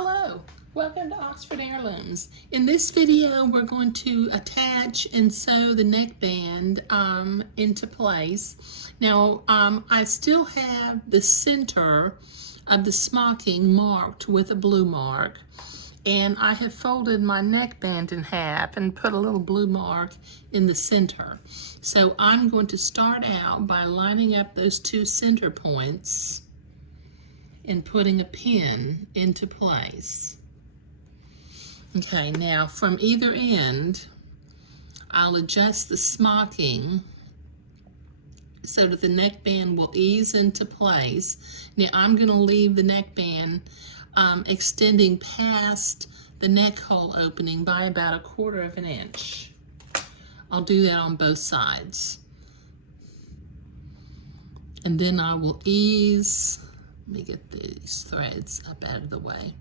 Hello, welcome to Oxford Heirlooms. In this video, we're going to attach and sew the neckband into place. Now, I still have the center of the smocking marked with a blue mark, and I have folded my neckband in half and put a little blue mark in the center. So I'm going to start out by lining up those two center points and putting a pin into place. Okay, now from either end, I'll adjust the smocking so that the neckband will ease into place. Now I'm going to leave the neckband extending past the neck hole opening by about 1/4 of an inch. I'll do that on both sides. And then I will ease, let me get these threads up out of the way.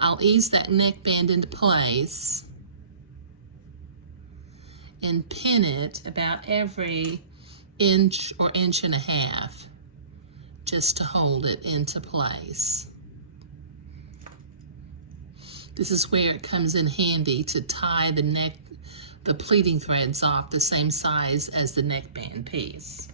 I'll ease that neckband into place and pin it about every inch or inch and a half just to hold it into place. This is where it comes in handy to tie the pleating threads off the same size as the neckband piece.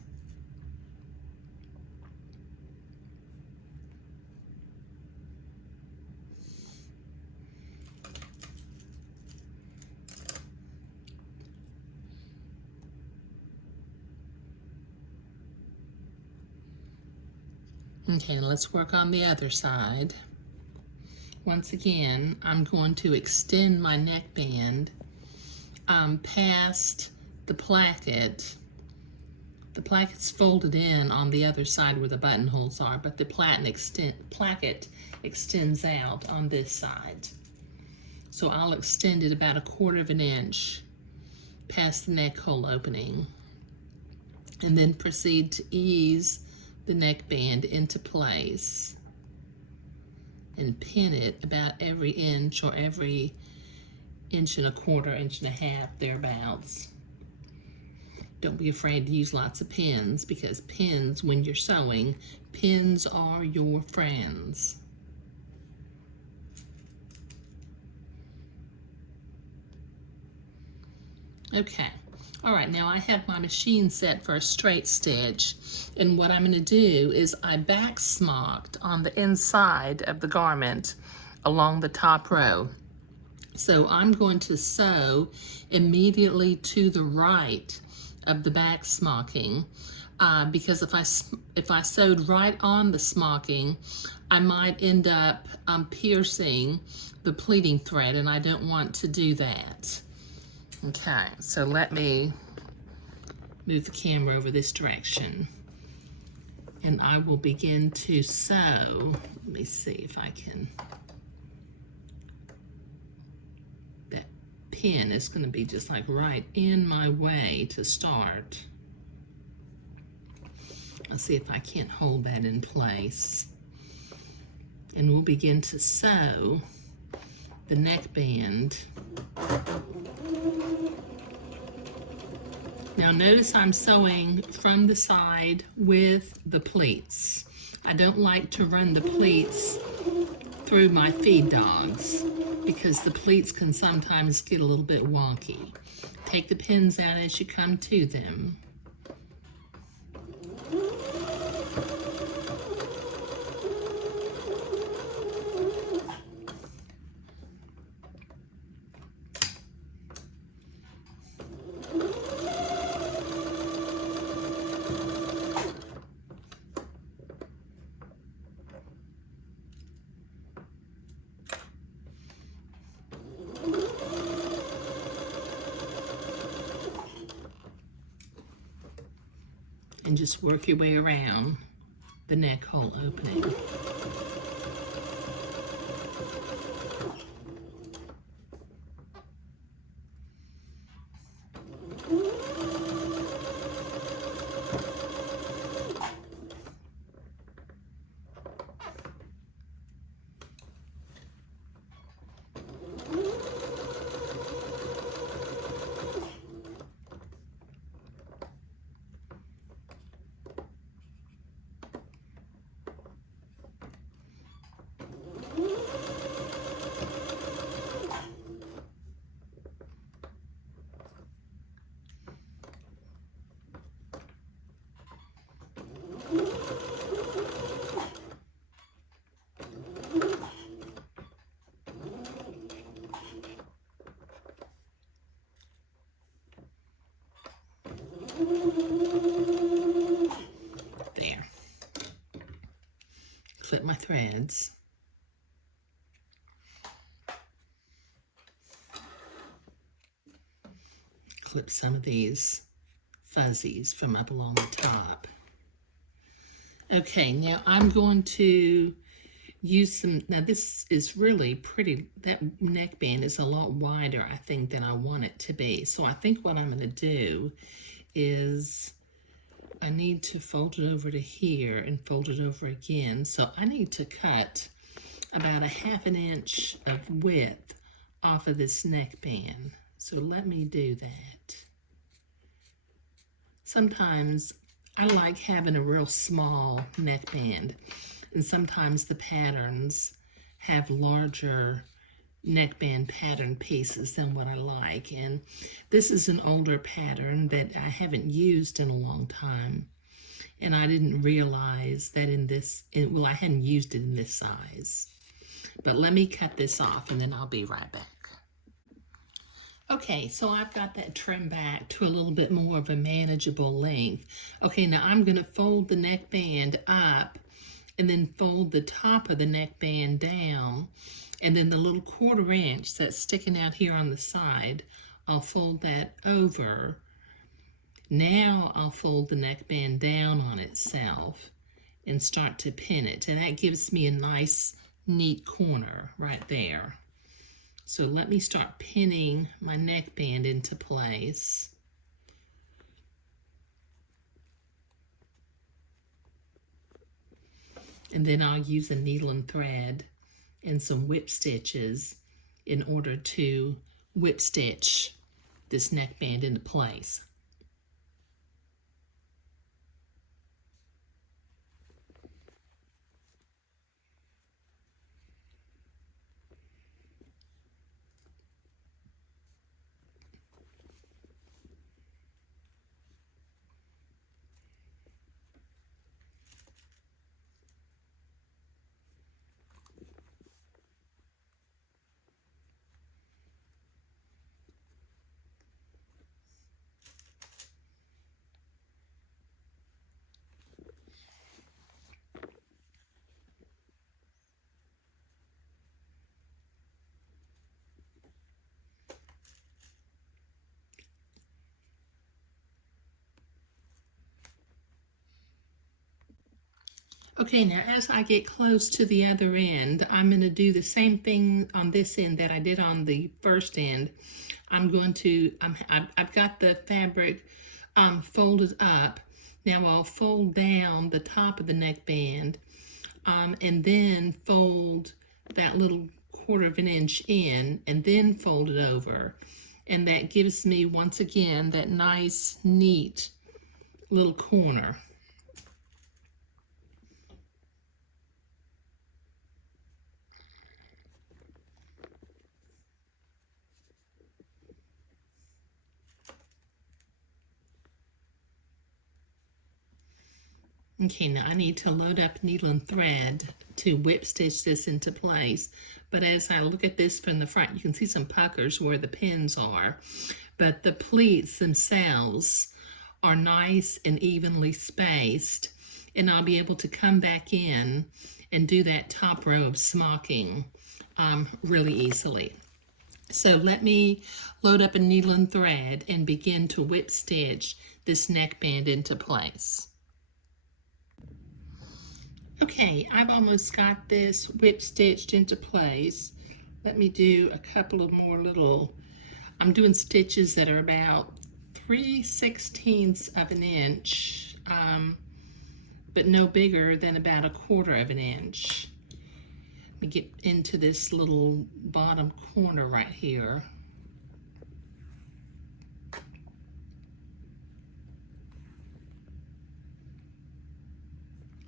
Okay, let's work on the other side. Once again, I'm going to extend my neckband past the placket. The placket's folded in on the other side where the buttonholes are, but the placket extends out on this side. So I'll extend it about 1/4 of an inch past the neck hole opening, and then proceed to ease the neckband into place and pin it about every inch or every inch and 1/4, inch and a half, thereabouts. Don't be afraid to use lots of pins, because pins, when you're sewing, pins are your friends. Okay. All right, now I have my machine set for a straight stitch, and what I'm going to do is I back smocked on the inside of the garment along the top row. So I'm going to sew immediately to the right of the back smocking, because if I sewed right on the smocking, I might end up piercing the pleating thread, and I don't want to do that. Okay, so let me move the camera over this direction, and I will begin to sew. Let me see if I can. That pin is going to be just like right in my way to start. I'll see if I can't hold that in place. And we'll begin to sew the neckband. Now notice I'm sewing from the side with the pleats. I don't like to run the pleats through my feed dogs, because the pleats can sometimes get a little bit wonky. Take the pins out as you come to them. And just work your way around the neck hole opening. clip my threads. Clip some of these fuzzies from up along the top. Okay, now I'm going to use some, now this is really pretty, that neckband is a lot wider, I think, than I want it to be. So I think what I'm going to do is I need to fold it over to here and fold it over again. So I need to cut about a ½ inch of width off of this neckband. So let me do that. Sometimes I like having a real small neckband, and sometimes the patterns have larger neckband pattern pieces than what I like. And this is an older pattern that I haven't used in a long time, and I didn't realize that well, I hadn't used it in this size. But let me cut this off and then I'll be right back. Okay, so I've got that trimmed back to a little bit more of a manageable length. Okay, now I'm going to fold the neckband up and then fold the top of the neckband down, and then the little 1/4 inch that's sticking out here on the side, I'll fold that over. Now I'll fold the neckband down on itself and start to pin it, and that gives me a nice neat corner right there. So let me start pinning my neckband into place. And then I'll use a needle and thread and some whip stitches in order to whip stitch this neckband into place. Okay, now as I get close to the other end, I'm going to do the same thing on this end that I did on the first end. I'm going to, I've got the fabric folded up. Now I'll fold down the top of the neckband and then fold that little 1/4 inch in and then fold it over. And that gives me, once again, that nice, neat little corner. Okay, now I need to load up needle and thread to whip stitch this into place. But as I look at this from the front, you can see some puckers where the pins are. But the pleats themselves are nice and evenly spaced. And I'll be able to come back in and do that top row of smocking really easily. So let me load up a needle and thread and begin to whip stitch this neckband into place. Okay, I've almost got this whip stitched into place. Let me do a couple of more little, I'm doing stitches that are about 3/16 of an inch, but no bigger than about 1/4 inch. Let me get into this little bottom corner right here.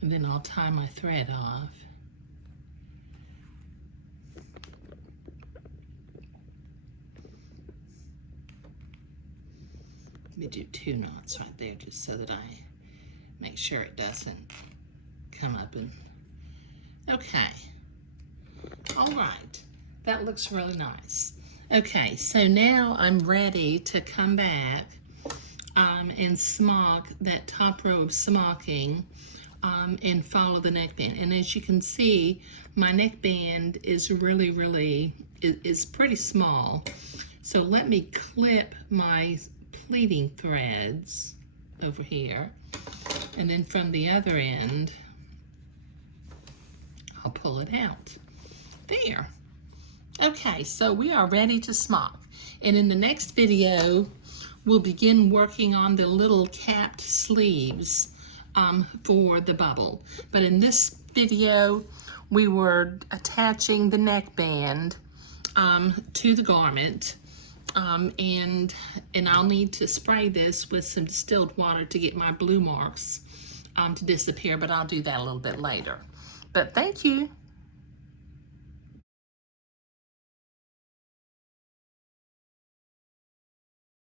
And then I'll tie my thread off. Let me do 2 knots right there just so that I make sure it doesn't come up and, okay. All right, that looks really nice. Okay, so now I'm ready to come back and smock that top row of smocking and follow the neckband. And as you can see, my neckband is is pretty small. So let me clip my pleating threads over here, and then from the other end, I'll pull it out. There. Okay, so we are ready to smock. And in the next video, we'll begin working on the little capped sleeves for the bubble. But in this video, we were attaching the neckband to the garment. And I'll need to spray this with some distilled water to get my blue marks to disappear, but I'll do that a little bit later. But thank you.